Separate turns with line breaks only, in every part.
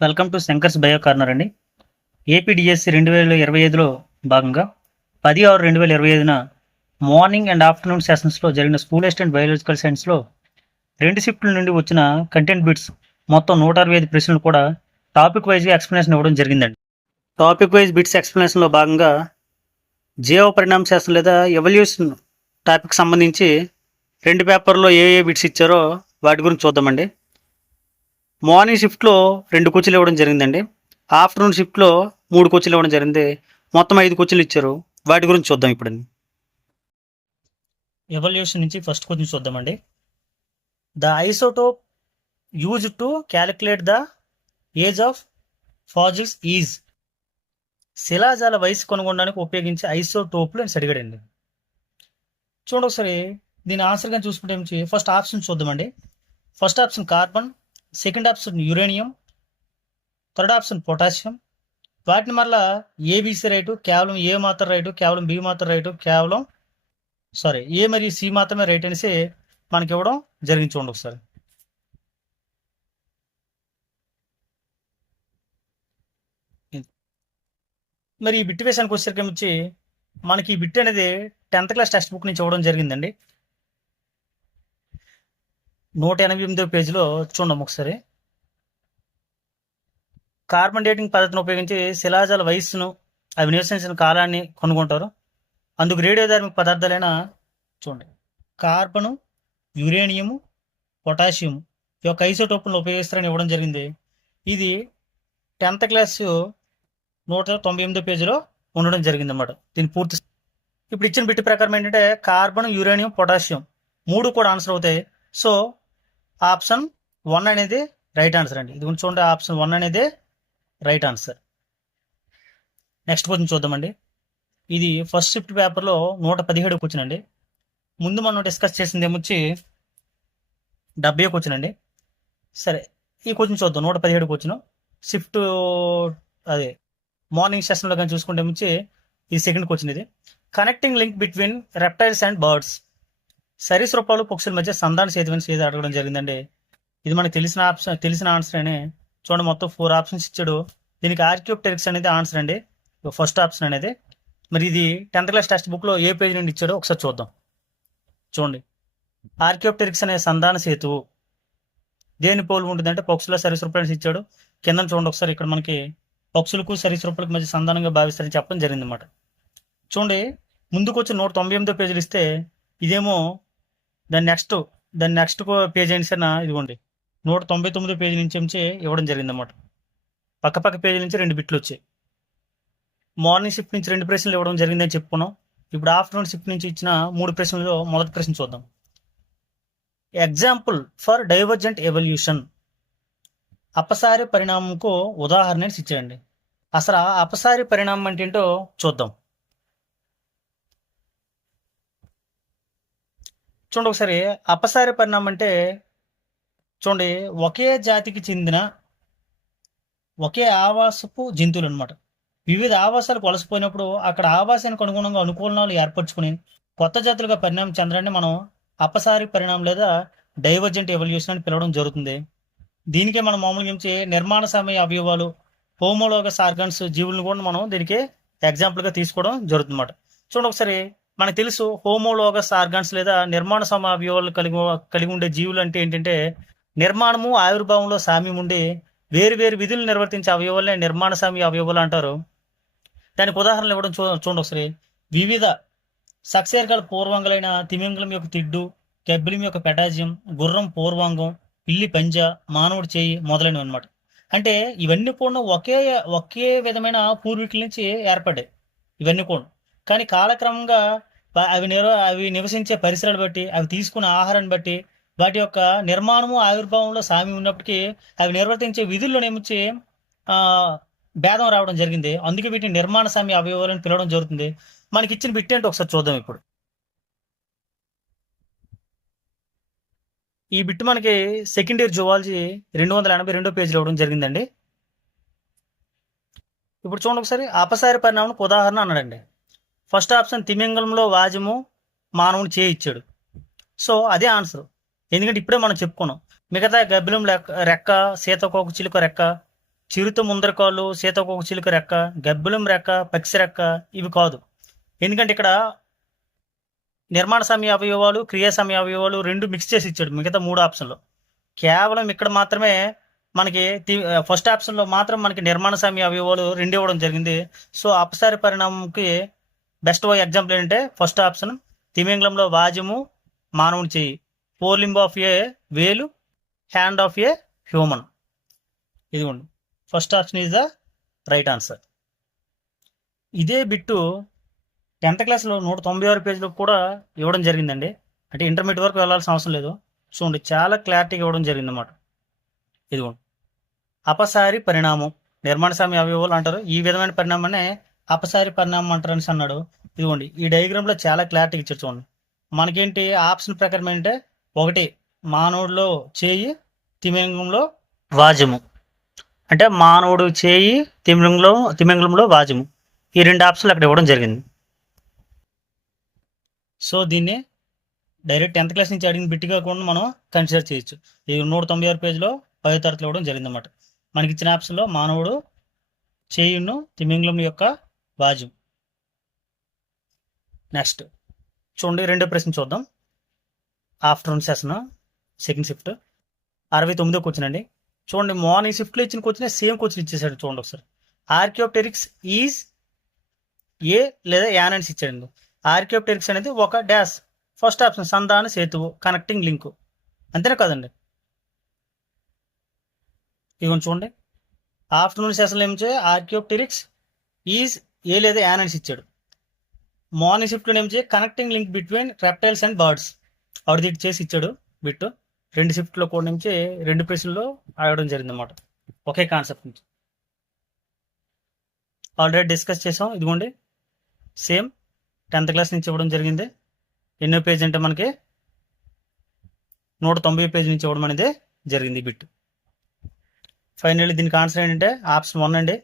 Welcome to Shankar's bio corner అండి. APDSC రెండు వేల ఇరవై ఐదులో భాగంగా పది ఆరు రెండు వేల ఇరవై ఐదున మార్నింగ్ అండ్ ఆఫ్టర్నూన్ సెషన్స్లో జరిగిన స్కూల్ అండ్ బయాలజికల్ సైన్స్లో రెండు షిఫ్ట్ల నుండి వచ్చిన కంటెంట్ బిట్స్ మొత్తం నూట అరవై ఐదు ప్రశ్నలు కూడా టాపిక్ వైజ్గా ఎక్స్ప్లెనేషన్ ఇవ్వడం జరిగిందండి. టాపిక్ వైజ్ బిట్స్ ఎక్స్ప్లెనేషన్లో భాగంగా జీవ పరిణామ శాస్త్రం లేదా ఎవల్యూషన్ టాపిక్ సంబంధించి రెండు పేపర్లో ఏ ఏ బిట్స్ ఇచ్చారో వాటి గురించి చూద్దామండి. మార్నింగ్ షిఫ్ట్లో రెండు కోచ్లు ఇవ్వడం జరిగిందండి. ఆఫ్టర్నూన్ షిఫ్ట్లో మూడు కోచ్లు ఇవ్వడం జరిగింది. మొత్తం ఐదు కోచ్లు ఇచ్చారు. వాటి గురించి చూద్దాం ఇప్పుడు ఎవల్యూషన్ నుంచి ఫస్ట్ క్వశ్చన్ చూద్దామండి. The isotope use to calculate the age of fossils is శిలాజాల వయసు కనుగొనడానికి ఉపయోగించే ఐసోటోప్లు అని అడిగాడండి చూడండి ఒకసారి దీని ఆన్సర్ కానీ చూసుకుంటే ఫస్ట్ ఆప్షన్ చూద్దామండి. First option carbon second option uranium third option potassium. వాటిని మళ్ళా ఏబీసీ రైటు కేవలం ఏ మాత్రం రైటు కేవలం బి మాత్రం రైటు కేవలం సారీ ఏ మరియు సి మాత్రమే రైట్ అనేసి మనకి ఇవ్వడం జరిగింది చూడండి ఒకసారి. మరి ఈ బిట్ వేసానికి వచ్చేసరికి వచ్చి మనకి ఈ బిట్ అనేది టెన్త్ క్లాస్ టెక్స్ట్ బుక్ నుంచి ఇవ్వడం జరిగిందండి. నూట ఎనభై ఎనిమిదో పేజీలో చూడండి ఒకసారి. కార్బన్ డేటింగ్ పద్ధతిని ఉపయోగించి శిలాజాల వయస్సును అవి నివసించిన కాలాన్ని కనుగొంటారు. అందుకు రేడియోధార్మిక పదార్థాలైన చూడండి. కార్బను యురేనియము పొటాషియం ఈ యొక్క ఐసోటోపులను ఉపయోగిస్తారని ఇవ్వడం జరిగింది. ఇది టెన్త్ క్లాస్ నూట తొంభై ఎనిమిదో పేజీలో ఉండడం జరిగింది అన్నమాట దీని పూర్తి ఇప్పుడు ఇచ్చిన బిట్టి ప్రకారం ఏంటంటే కార్బన్ యురేనియం పొటాషియం మూడు కూడా ఆన్సర్ అవుతాయి. సో ఆప్షన్ వన్ అనేది రైట్ ఆన్సర్ అండి. ఇది గురించి చూడండి ఆప్షన్ వన్ అనేది రైట్ ఆన్సర్. నెక్స్ట్ క్వశ్చన్ చూద్దామండి. ఇది ఫస్ట్ షిఫ్ట్ పేపర్లో నూట పదిహేడు క్వశ్చన్ అండి. ముందు మనం డిస్కస్ చేసింది ఏమొచ్చి డెబ్బై క్వశ్చన్ అండి. సరే ఈ క్వశ్చన్ చూద్దాం. నూట పదిహేడు క్వశ్చన్. షిఫ్ట్ అదే మార్నింగ్ సెషన్లో కానీ చూసుకుంటే ఏమొచ్చి ఇది సెకండ్ క్వశ్చన్ ఇది. Connecting link between reptiles and birds. సరీసృపాలు పక్షుల మధ్య సంధాన సేతువని ఏది అడగడం జరిగిందండి. ఇది మనకు తెలిసిన ఆప్షన్ తెలిసిన ఆన్సర్ అని చూడండి మొత్తం ఫోర్ ఆప్షన్స్ ఇచ్చాడు. దీనికి ఆర్క్యూప్టెరిక్స్ అనేది ఆన్సర్ అండి. ఫస్ట్ ఆప్షన్ అనేది. మరి ఇది టెన్త్ క్లాస్ టెక్స్ట్ బుక్లో ఏ పేజ్ నుండి ఇచ్చాడో ఒకసారి చూద్దాం. చూడండి. ఆర్క్యూప్టెరిక్స్ అనే సంధాన సేతువు దేని పోలు ఉంటుందంటే పక్షుల సరీసృపాలను ఇచ్చాడు. కింద చూడండి ఒకసారి ఇక్కడ మనకి పక్షులకు సరీసృపాలకు మధ్య సంధానంగా భావిస్తారని చెప్పడం జరిగింది అనమాట చూడండి ముందుకు వచ్చి నూట తొంభై ఎనిమిదో పేజీలు ఇస్తే ఇదేమో దాని నెక్స్ట్ దాని నెక్స్ట్ పేజ్ ఏంటి సార్ ఇదిగోండి. నూట తొంభై తొమ్మిది పేజీ నుంచి నుంచి ఇవ్వడం జరిగింది అనమాట పక్క పక్క పేజీ నుంచి రెండు బిట్లు వచ్చాయి. మార్నింగ్ షిఫ్ట్ నుంచి రెండు ప్రశ్నలు ఇవ్వడం జరిగిందని చెప్పుకున్నాం. ఇప్పుడు ఆఫ్టర్నూన్ షిఫ్ట్ నుంచి ఇచ్చిన మూడు ప్రశ్నల్లో మొదటి ప్రశ్న చూద్దాం. ఎగ్జాంపుల్ ఫర్ డైవర్జెంట్ ఎవల్యూషన్ అపసారి పరిణామంకు ఉదాహరణ ఇచ్చేయండి. అసలు అపసారి పరిణామం అంటే ఏంటో చూద్దాం. చూడండి ఒకసారి అపసారి పరిణామం అంటే చూడండి ఒకే జాతికి చెందిన ఒకే ఆవాసపు జంతువులు అనమాట వివిధ ఆవాసాలు కొలసిపోయినప్పుడు అక్కడ ఆవాసానికి అనుగుణంగా అనుకూలనాలు ఏర్పరచుకుని కొత్త జాతులుగా పరిణామం చెందడాన్ని మనం అపసారి పరిణామం లేదా డైవర్జెంట్ ఎవల్యూషన్ అని పిలవడం జరుగుతుంది. దీనికే మనం మామూలుగా ఏంచి నిర్మాణ సమయ అవయవాలు హోమోలోగస్ ఆర్గన్స్ జీవులను కూడా మనం దీనికి ఎగ్జాంపుల్గా తీసుకోవడం జరుగుతుందన్నమాట. చూడండి ఒకసారి మనకు తెలుసు హోమోలోగస్ ఆర్గాన్స్ లేదా నిర్మాణ సమ అవయవాలు కలిగి కలిగి ఉండే జీవులు అంటే ఏంటంటే నిర్మాణము ఆవిర్భావంలో సామ్యం ఉండి వేరు వేరు విధులు నిర్వర్తించే అవయవాలనే నిర్మాణ సామ్య అవయవాలు అంటారు. దానికి ఉదాహరణలు ఇవ్వడం చూ చూడండి ఒకసారి. వివిధ సక్సేర్గాల పూర్వంగులైన తిమింగలం యొక్క తిడ్డు కెబ్బిలిం యొక్క పెటాజియం గుర్రం పూర్వాంగం పిల్లి పంజ మానవుడి చేయి మొదలైనవి అనమాట అంటే ఇవన్నీ కూడా ఒకే ఒకే విధమైన పూర్వీకుల నుంచి ఏర్పడ్డాయి. ఇవన్నీ కూడా. కానీ కాలక్రమంగా అవి నిర అవి నివసించే పరిసరాలు బట్టి అవి తీసుకున్న ఆహారాన్ని బట్టి వాటి యొక్క నిర్మాణము ఆవిర్భావంలో సామ్యం ఉన్నప్పటికీ అవి నిర్వర్తించే విధుల్లో నియమించి భేదం రావడం జరిగింది. అందుకే వీటిని నిర్మాణ సామ్య అవయవాలని పిలవడం జరుగుతుంది. మనకి ఇచ్చిన బిట్ ఏంటో ఒకసారి చూద్దాం ఇప్పుడు. ఈ బిట్ మనకి సెకండ్ ఇయర్ జువాలజీ రెండు వందల ఎనభై రెండో పేజీలో ఇవ్వడం జరిగిందండి. ఇప్పుడు చూడండి ఒకసారి అపసారి పరిణామం ఉదాహరణ అన్నాడండి. ఫస్ట్ ఆప్షన్ తిమింగలంలో వాజము మానవుని చేయిచ్చాడు సో అదే ఆన్సర్. ఎందుకంటే ఇప్పుడే మనం చెప్పుకున్నాం. మిగతా గబ్బిలం లెక్క రెక్క సీతకోక చిలుక రెక్క చిరుత ముందరకాలు సీతకోక చిలుక రెక్క గబ్బిలం రెక్క పక్షి రెక్క ఇవి కాదు. ఎందుకంటే ఇక్కడ నిర్మాణ సమయ అవయవాలు క్రియా సమయ అవయవాలు రెండు మిక్స్ చేసి ఇచ్చాడు మిగతా మూడు ఆప్షన్లో కేవలం ఇక్కడ మాత్రమే మనకి ఫస్ట్ ఆప్షన్లో మాత్రం మనకి నిర్మాణ సమయ అవయవాలు రెండు ఇవ్వడం జరిగింది. సో అపసారి పరిణామంకి బెస్ట్ ఎగ్జాంపుల్ ఏంటంటే ఫస్ట్ ఆప్షన్ తిమింగలంలో వాజము మానవుని చెయ్యి. Fore limb of a whale hand of a human ఇదిగోండి. First option is the right answer ఇదే బిట్టు టెన్త్ క్లాస్లో నూట తొంభై ఆరు పేజీలో కూడా ఇవ్వడం జరిగిందండి. అంటే ఇంటర్మీడియట్ వరకు వెళ్ళాల్సిన అవసరం లేదు. చూడండి చాలా క్లారిటీగా ఇవ్వడం జరిగింది అన్నమాట ఇదిగోండి. అపసారి పరిణామం. నిర్మాణ సమయ అవయవాలు అంటారు. ఈ విధమైన పరిణామాన్ని అపసారి పరిణామం అంటారని అన్నాడు. ఇదిగోండి ఈ డయాగ్రామ్లో చాలా క్లారిటీ ఇచ్చారు చూడండి. మనకేంటి ఆప్షన్ ప్రకారం ఏంటంటే ఒకటి మానవుడిలో చేయి తిమింగంలో వాజము. అంటే మానవుడు చేయి తిమింగంలో తిమింగలంలో వాజము. ఈ రెండు ఆప్షన్లు అక్కడ ఇవ్వడం జరిగింది. సో దీన్ని డైరెక్ట్ టెన్త్ క్లాస్ నుంచి అడిగిన బిట్ కాకుండా మనం కన్సిడర్ చేయొచ్చు. ఇది నూట తొంభై ఆరు పేజీలో పదో తరగతిలో ఇవ్వడం జరిగింది అనమాట మనకి ఇచ్చిన ఆప్షన్లో మానవుడు చేయును తిమింగలం యొక్క వాజు. నెక్స్ట్ చూడండి రెండో ప్రశ్న చూద్దాం. ఆఫ్టర్నూన్ సెషన్ సెకండ్ షిఫ్ట్ అరవై తొమ్మిదో క్వశ్చన్ అండి. చూడండి మార్నింగ్ షిఫ్ట్లో ఇచ్చిన క్వశ్చన్ సేమ్ క్వశ్చన్ ఇచ్చేసాడు చూడండి ఒకసారి. ఆర్కియోప్టెరిక్స్ ఈజ్ ఏ లేదా యాన్ అని ఇచ్చాడండి. ఆర్కియోప్టెరిక్స్ అనేది ఒక డాష్ ఫస్ట్ ఆప్షన్ సంధాన సేతువు కనెక్టింగ్ లింక్ అంతేనా కదండి? ఇవన్నీ చూడండి. ఆఫ్టర్నూన్ సెషన్లో ఏమిచే ఆర్కియోప్టెరిక్స్ ఈజ్ ఏ లేదా యానర్స్ ఇచ్చాడు. మార్నింగ్ షిఫ్ట్లో ఏమిచే connecting link between reptiles and birds ఆవిడ చేసి ఇచ్చాడు బిట్ రెండు షిఫ్ట్లో కూడా నుంచి రెండు ప్రశ్నల్లో ఆడడం జరిగింది అనమాట ఒకే కాన్సెప్ట్ నుంచి. ఆల్రెడీ డిస్కస్ చేసాం. ఇదిగోండి. సేమ్ టెన్త్ క్లాస్ నుంచి ఇవ్వడం జరిగింది. ఎన్నో పేజ్ అంటే మనకి? నూట తొంభై పేజ్ నుంచి ఇవ్వడం అనేది జరిగింది బిట్ ఫైనల్లీ దీనికి ఆన్సర్ ఏంటంటే ఆప్షన్ వన్ అండి.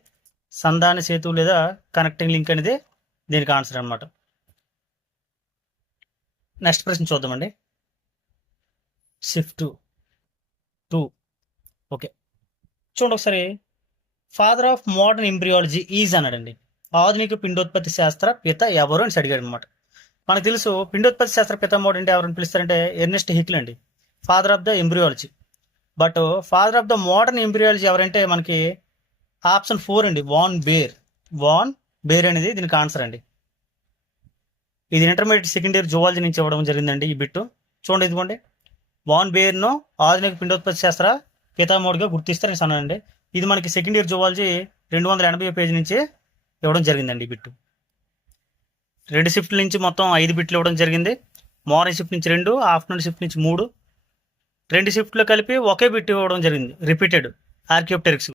సంధాన సేతు లేదా కనెక్టింగ్ లింక్ అనేది దీనికి ఆన్సర్ అనమాట నెక్స్ట్ ప్రశ్న చూద్దామండి. షిఫ్ట్ టూ ఓకే చూడండి ఒకసారి. Father of modern embryology is అన్నాడండి. ఆధునిక పిండోత్పత్తి శాస్త్ర పిత ఎవరు అని అడిగాడు అనమాట మనకు తెలుసు పిండోత్పత్తి శాస్త్ర పిత అంటే ఎవరని పిలుస్తారంటే ఎర్నెస్ట్ హిక్ల్ అండి. Father of the embryology but father of the modern embryology ఎవరంటే మనకి ఆప్షన్ ఫోర్ అండి వాన్ బేర్. వాన్ బేర్ అనేది దీనికి ఆన్సర్ అండి. ఇది ఇంటర్మీడియట్ సెకండ్ ఇయర్ జువాలజీ నుంచి ఇవ్వడం జరిగిందండి ఈ బిట్టు. చూడండి ఇదిగోండి. వాన్ బేర్ను ఆధునిక పిండోత్పత్తి శాస్త్ర పితామహుడిగా గుర్తిస్తారని అన్నానండి ఇది మనకి సెకండ్ ఇయర్ జువాలజీ రెండు వందల ఎనభై పేజీ నుంచి ఇవ్వడం జరిగిందండి ఈ బిట్టు. రెండు షిఫ్ట్ నుంచి మొత్తం ఐదు బిట్లు ఇవ్వడం జరిగింది. మార్నింగ్ షిఫ్ట్ నుంచి రెండు ఆఫ్టర్నూన్ షిఫ్ట్ నుంచి మూడు. రెండు షిఫ్ట్లో కలిపి ఒకే బిట్ ఇవ్వడం జరిగింది రిపీటెడ్ ఆర్కియోప్టెరిక్స్.